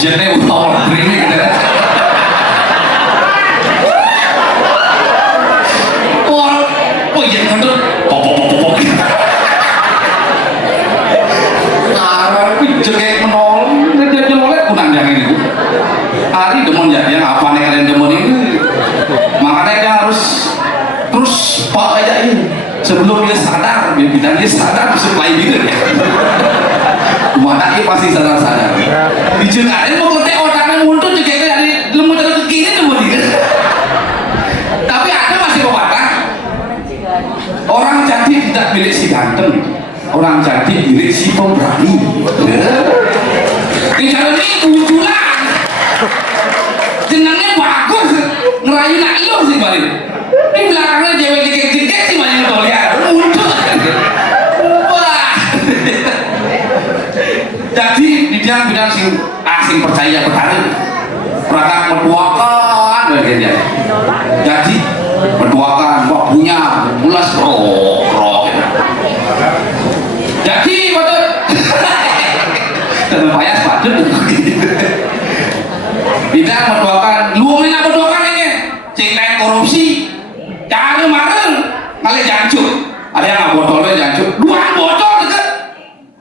Jene utawa brene gitu. Oh iya bener. Pop. Nah, jengek menolong, dia nyolek kunang yang ini. Hari demon ya, yang apa nih kalian demon ini? Makanya dia harus terus pak aja ini. Sebelum dia sadar, dia sadar supaya gitu ya. Mana dia pasti sadar. Dijengarin mau ketek otaknya muncul juga dari lemut ke kiri tuh dia. Tapi ada masih pepatah. Orang jadi tidak milik si ganteng, orang jadi milik si pemberani. Di dalam ini kebetulan jenangnya bagus, ngerayu nak iyo sih balik. Di belakangnya cewek dikek sih banyak tol ya, muncul. Wah. Jadi di dalam bidang asing percaya berharap, perangkat menduakan bagiannya. Jadi menduakan, wah punya, ulas roh. Jadi waktu dan payah sepatu. Tidak menduakan, lu mana menduakan ini? Cinta korupsi, cari marah, kali jancuk. Ada yang nggak botolnya jancuk, dua botol dekat.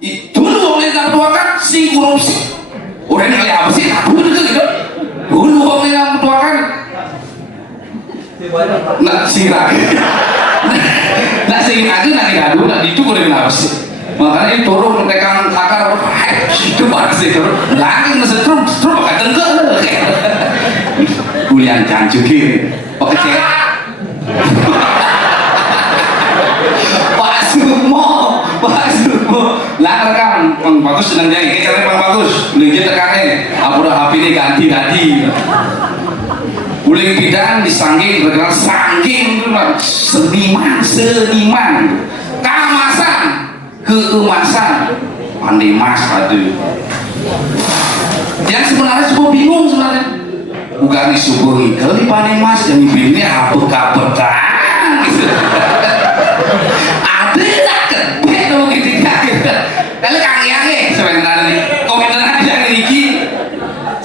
Itu lu yang menduakan si korupsi. Orang kali apa sih? Aku dekat gitu. Dulu yang menduakan. Nak sirah. Nak sirah itu nak digadu, nak dicukur dengan apa sih? Makanya itu turun tekan akar itu pasti turun lagi ngesetrum pakai tengkel kuliah janjukin pakai cek Pak Sumo lah rekam Bang Bagus sedang jadi kecilnya Bang Bagus lagi tekannya apa HP ini ganti uling bidang disangging bergerak sangging seniman kamasan keemasan pandai mas ada yang sebenarnya semua bingung sebenarnya bukan disubuhi kali pandai mas yang ini apa kabar gitu ada tak kebet kalau gitu kalau kangen sebenarnya komentar yang ini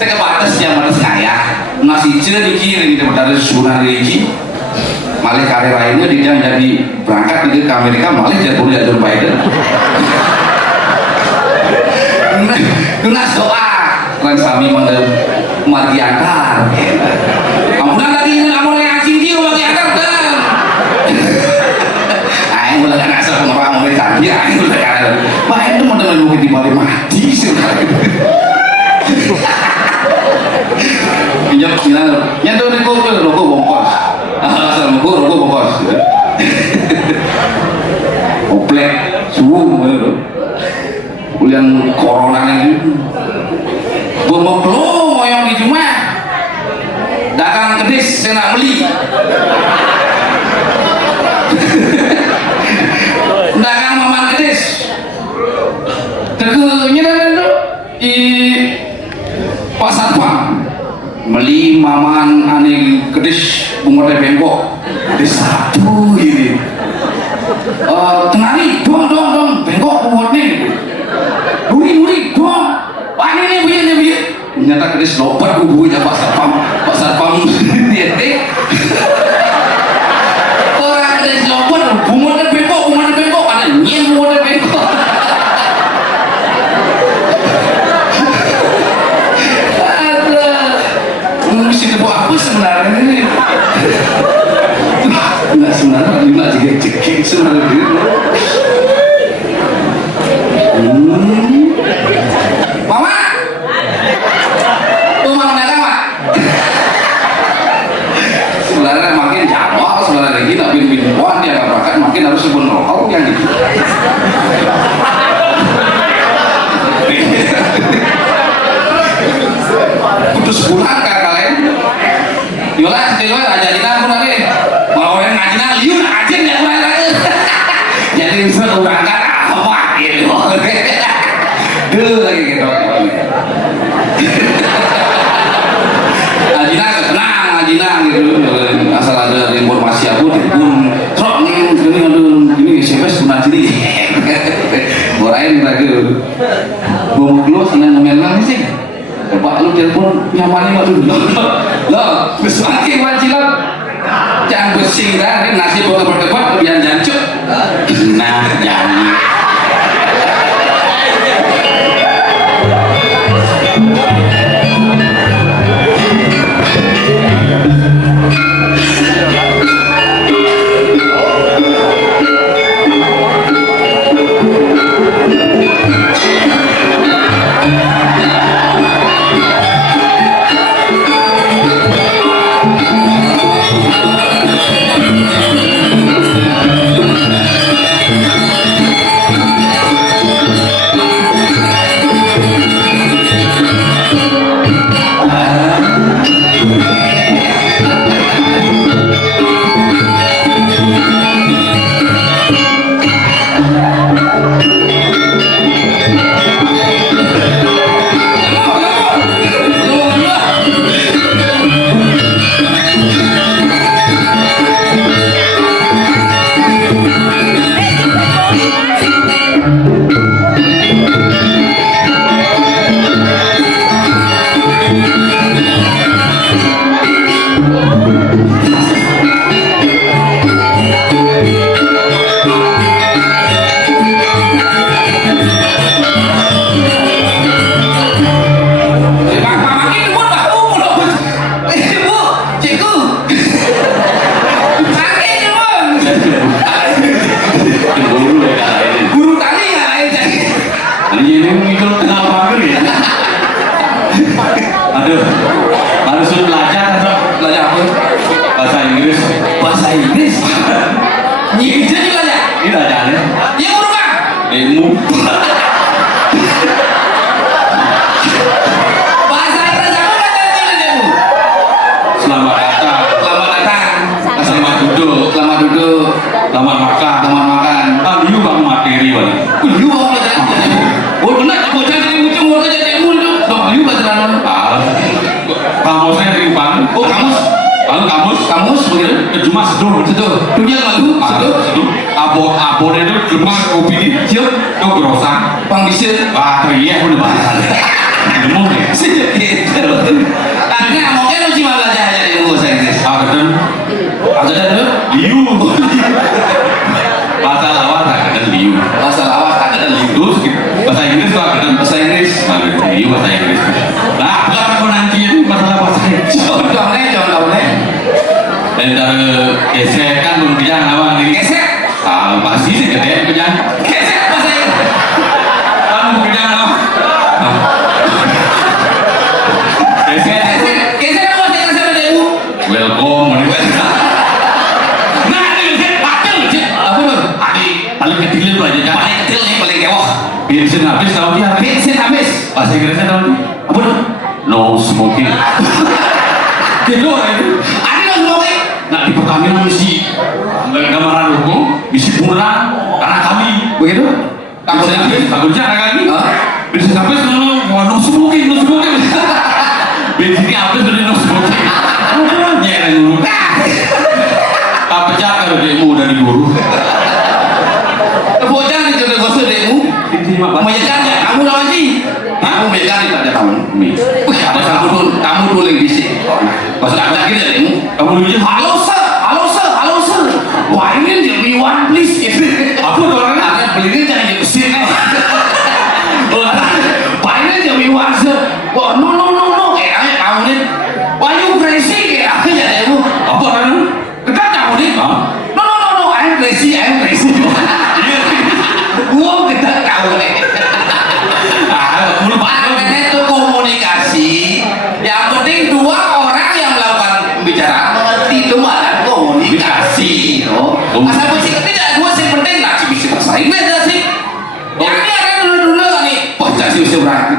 saya kebatas yang mana saya masih jadi kiri di tempat sunnah ini malah karir lainnya dia jadi berangkat ke Amerika malah jadi kuliah Joe Biden kena doa kan sami mandel mati akar amunan lagi amun yang asing dia mati akar dan ayo mulai ngasih orang mulai tadi ayo mulai kan main tuh model mungkin di balik mati sih pinjam bilang nyentuh di kopi rokok bongkos asal rokok bongkos komplek suhu kuliah corona ini bongkok lo yang di cuma dagang kedis saya nak beli dagang maman kedis terusnya itu di pasar Pam beli maman aneh kedis bunga bengkok di satu ini tengari dong bengkok bunga nih duri dong pani nih biar ternyata kedis loper bubunya pasar Pam dia orang kedis loper bunga bengkok ada nyen bunga bengkok mesti dibawa apa sebenarnya ini nggak sebenarnya nggak jegek sebenarnya mama tuh mau datang pak sebenarnya makin jawab sebenarnya lagi tapi minuman dia nggak berangkat makin harus sebut rokok yang gitu putus bulan kalian yolah aja kita pun lagi mau yang ngajinya liur aja ya mulai jadi bisa berangkat apa gitu lagi gitu ngajina gitu asal ada informasi aku pun trok ini siapa sebenarnya ini borain lagi gue mau keluar senang ngomel sih coba lu nyamani mah dulu loh saking wajilan jangan bersih dah ini nasi buat berdebat kebian jancuk nah jangan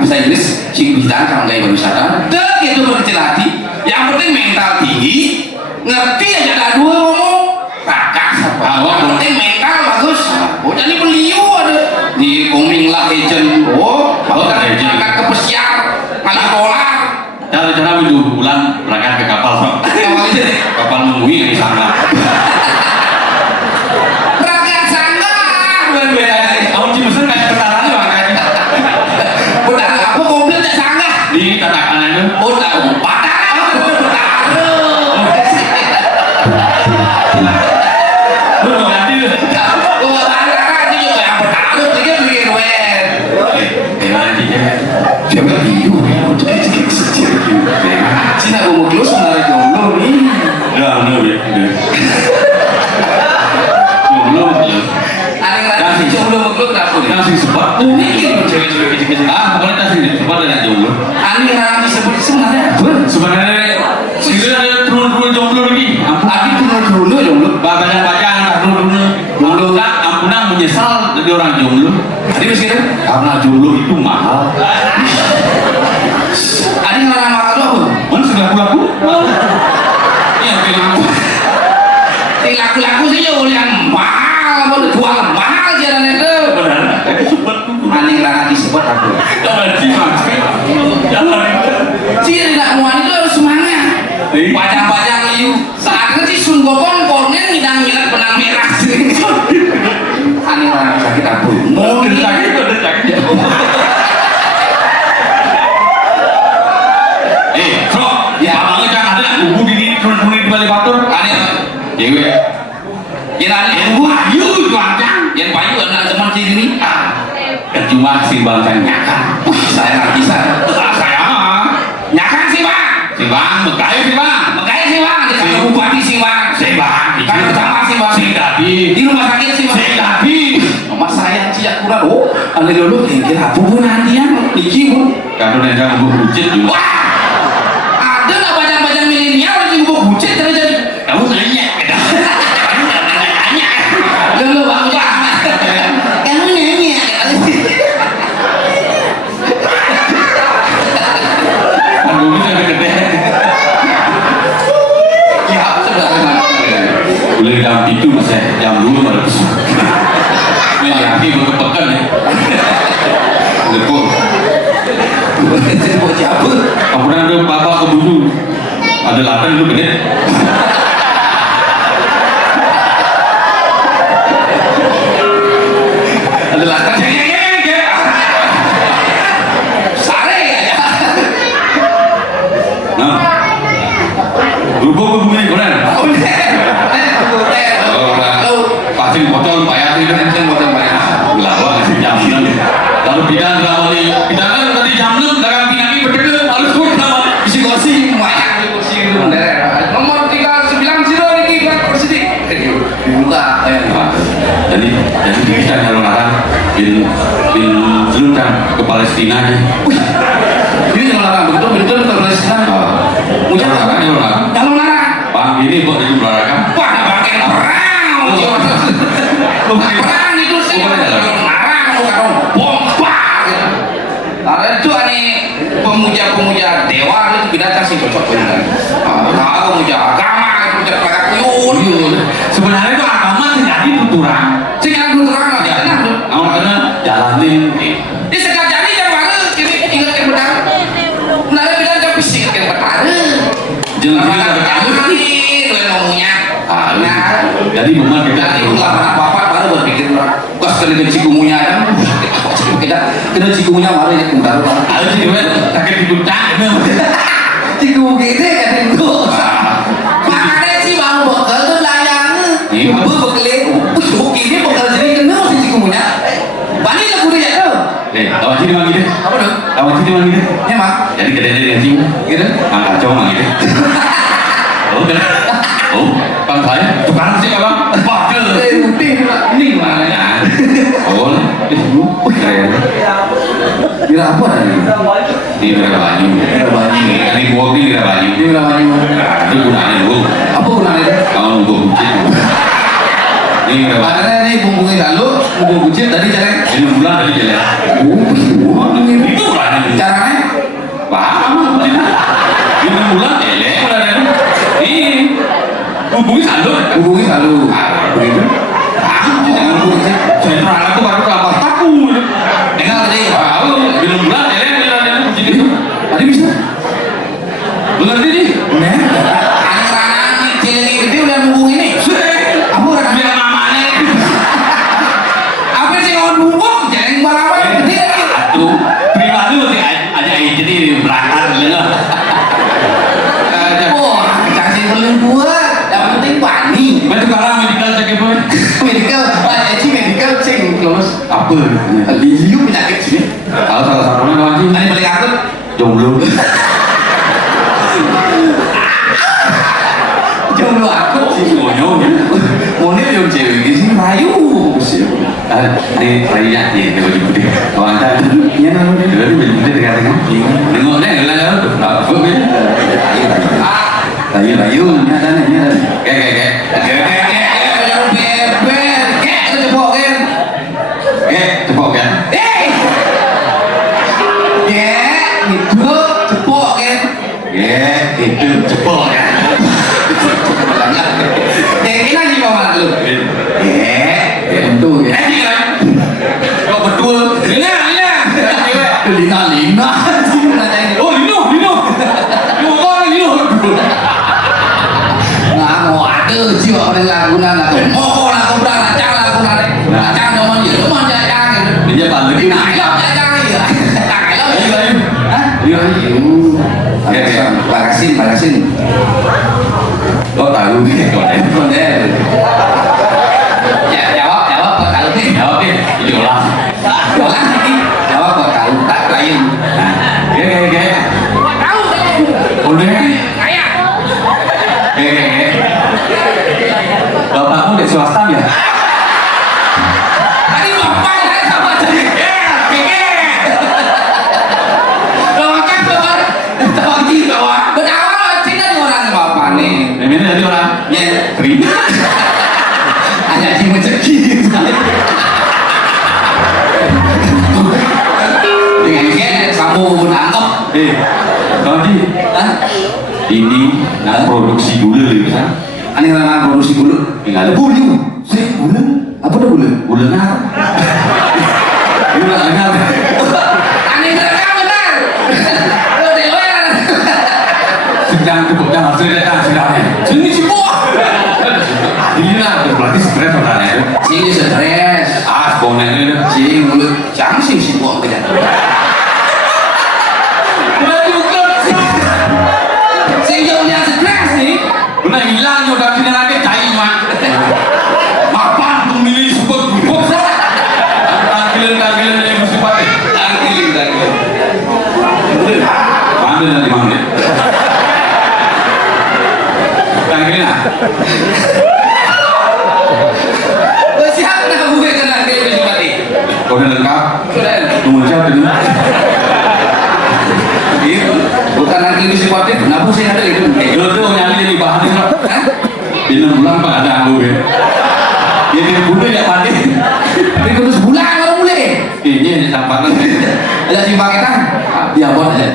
bahasa Inggris sing bisa kan kayak pariwisata begitu berkecil hati yang penting mental tinggi ngerti aja ada dua ngomong kakak yang penting mental bagus oh jadi beliau ada di koming lah agent oh bahkan agent ke pesiar malah bola cara itu bulan berangkat ke kapal kapal menunggu di sana berangkat sana beda kamu cuma kayak pertaraan makanya di katakan Oh, tahu. Patah. Lu ganti lu. Oh, Tara itu juga yang bertaruh dia bikin web. Siapa biu? Cina umur lu sebenarnya jomblo nih. Ya, lu ya. Aneh jomblo lu kenapa nih? Nasi sebat. Mungkin cewek-cewek kecil-kecil. Pokoknya nasi sebat dan jomblo. Aneh yang disebut sebenarnya apa? Sebenarnya sini ada turun-turun jomblo lagi. Adi dulu jomblo. Baca jomblo tak ampunan menyesal jadi orang jomblo. Adi miskin? Karena jomblo itu mahal. Adi ngarang mahal tuh apa? Mana sudah laku? Iya, laku sih jauh yang mahal, mau jual mahal jalan itu. Benar. Aneh ngarang disebut aku. Jangan. Ciri tidak mau itu harus semangat. Pajang-pajang liu. Saat itu sih sun gokon kornen ngidang-ngidang benang merah sih. Aneh ngarang sakit aku. Mau sakit udah sakit. So, ya abangnya kan ada bubu di turun-turun di balik batur. Aneh, Dewe. yang aneh, Ayo jualan. yang payu anak zaman sini. Cuma si bangsa nyakan. Saya nggak bisa. Saya Nyakan sih bang. si bang, megaya si bang. Makanya sih bang, di kantor bupati sih bang. Si bang, Kan kecamatan sih bang. si Dabi, Di rumah sakit sih bang. si Dabi. Mas saya ciak kurang. Oh, anda dulu kira hubungan dia, Niki bu. Kalau nenda bubu bucin juga. Wah, ada nggak bajang-bajang milenial yang bu bucin terjadi? Kamu nanya, Nanya, dulu bang Jamat. Kamu nanya. kan bubu saya gede. Ya, sudah benar. Boleh jam itu saya jam 2 baru besok. Ini hati berkepekan ya. Lepuk. Buat siapa? Kamu ada bapak ke bubu. Ada latar itu gede. Ada latar. Sare ya. Nah, bubu ini benar. Pasti potong bayar ini kan potong bayar. Lawan si jam 6. Lalu bidang lawali, bidang kan tadi jam 6 dagang pinami berdeket harus kurang. Isi kursi banyak di kursi itu mendarat. Nomor 390 ini kan kursi di buka. Jadi kita kalau ngarang bin selundang ke Palestina. Ini yang larang betul ke Palestina. Mungkin ngarang ya orang. Kalau larang, Bang ini kok itu olahraga. wah pakai perang. Perang itu sih larang bukan bomba. Ada itu aneh pemuja dewa itu binatang sih cocok benar. Nah, pemuja agama itu cocok pakai kuyun. Sebenarnya itu agama terjadi tuturang. Sehingga belum terang aja. Kamu kena jalanin. Di sekali jadi yang mana kini ingatkan benar. Nara bilang tapi sih ingatkan benar. Jangan Karena kita kamu tadi tuh yang ngomongnya. Nah, jadi memang kita nanti ulah bapak baru berpikir pas kali ke cikumunya kan. Kita cikumunya baru ya bentar. harus juga sakit di puncak. Cikum gede kan itu. Makanya sih bang bekal tuh layang. Bu bekelin. Ini bekal jadi kenal si cikumunya. Bani lah kudu ya tuh. Lawan sini mang gitu. Apa tuh? Lawan sini mang gitu. Emang Jadi gede dari sini. gitu. Angkat cowok mang gitu. Oh, kan? Oh, bang saya tukang sih bang. Bakal. Ini mana ya? Oh, keren. Kira apa tadi? Ini berapa banyu? Ini buah ini berapa banyu? Ini namanya Itu gunanya dulu. apa gunanya itu? Kalau nunggu bucin. Ini berapa? Makanya nih bumbungin lalu, bumbung buncit tadi caranya. Ini bulan tadi jelek. Itu gunanya. Caranya? Paham? Ini bulan jelek. Ini hubungi salur. Bumbungin lalu. Begitu? Jangan bucin. Sentral aku baru kelapa taku. Dengar tadi. Tahu. Belum bulan jelek. Bucin itu. Tadi bisa? Bener ini. Bener. Anak-anak cilik gede udah bumbung ini. Apa orang Biar mamanya. apa sih kawan bumbung? Jangan balapan gede lagi. Tuh. Pribadi masih aja jadi berangkat ya. Wah, cacing belum buat. Yang penting wani. Macam kalau medical cek apa? Medical, Eci medical sing terus. Apa? Liu penyakit sini. Kalau salah satunya kawan sih. Ini paling akut. Jomblo. Jomblo akut sih. Monyo. Monil yang cewek ini sih rayu. Ini raya nih kalau di putih. Kawan saya. Iya namanya. Jadi beli putih dikatakan. Tengok deh, lah tu. Apa ni? Rayu, nyata nih. Kayak. Cepok kan? Itu cepok kan? Kau berdua. Lina. Lina. Oh, Lino. Lino mana Lino? Nggak mau ada jiwa pada lagunan atau mau lagu beracang lagunan beracang zaman itu mau jajang gitu. Dia balik. Nah, ya jajang ya. Iya. Barasin. Kau tahu ni kau ni. Ya, jawab kau tahu nih. Jawab ni. Ini olah. Jawab kau tahu tak lain. Kayak. Tahu. Udah. Kayak. Kayak. Bapakmu di swasta ya? Tadi bapak saya sama jadi. Lawakan bapak. Tawagi bapak. Berawal Cina di orang bapak nih. Ini tadi orang. Ya. Rina. Hanya di rezeki. Kamu nangkep. Kau di. Ini nak produksi gula lagi kan? Ani karena produksi gula. Tinggal. Gula. Saya gula. Apa dah gula? Gula nak. Gula nak. Ani karena benar. Lo dewa. Sedang cukup dah hasil datang sedang. Sini si buah. Ini nak berarti stres orang itu. Sini stres. Bonek ni. Sini mulut. Jangan sini si buah kita. Sehingga stres nih. Benar hilang yo dah kena lagi cai mak. Mapan tu milih super box. Tangkilan ni mesti pakai. Tangkilan. Mana nanti mana? Tangkilan. Siapa nak buka kena dia mesti mati. Kau dah lengkap. Sudah. Tunggu siapa dulu? Itu bukan lagi mesti mati. Kenapa sih ada itu? Kalau tu yang jadi bahan ni, ini bulan pak ada aku ke? Ini bulan yang mati. Tapi kalau sebulan baru boleh. Ini yang sampaikan. Ada si paketan. Ya buat aja.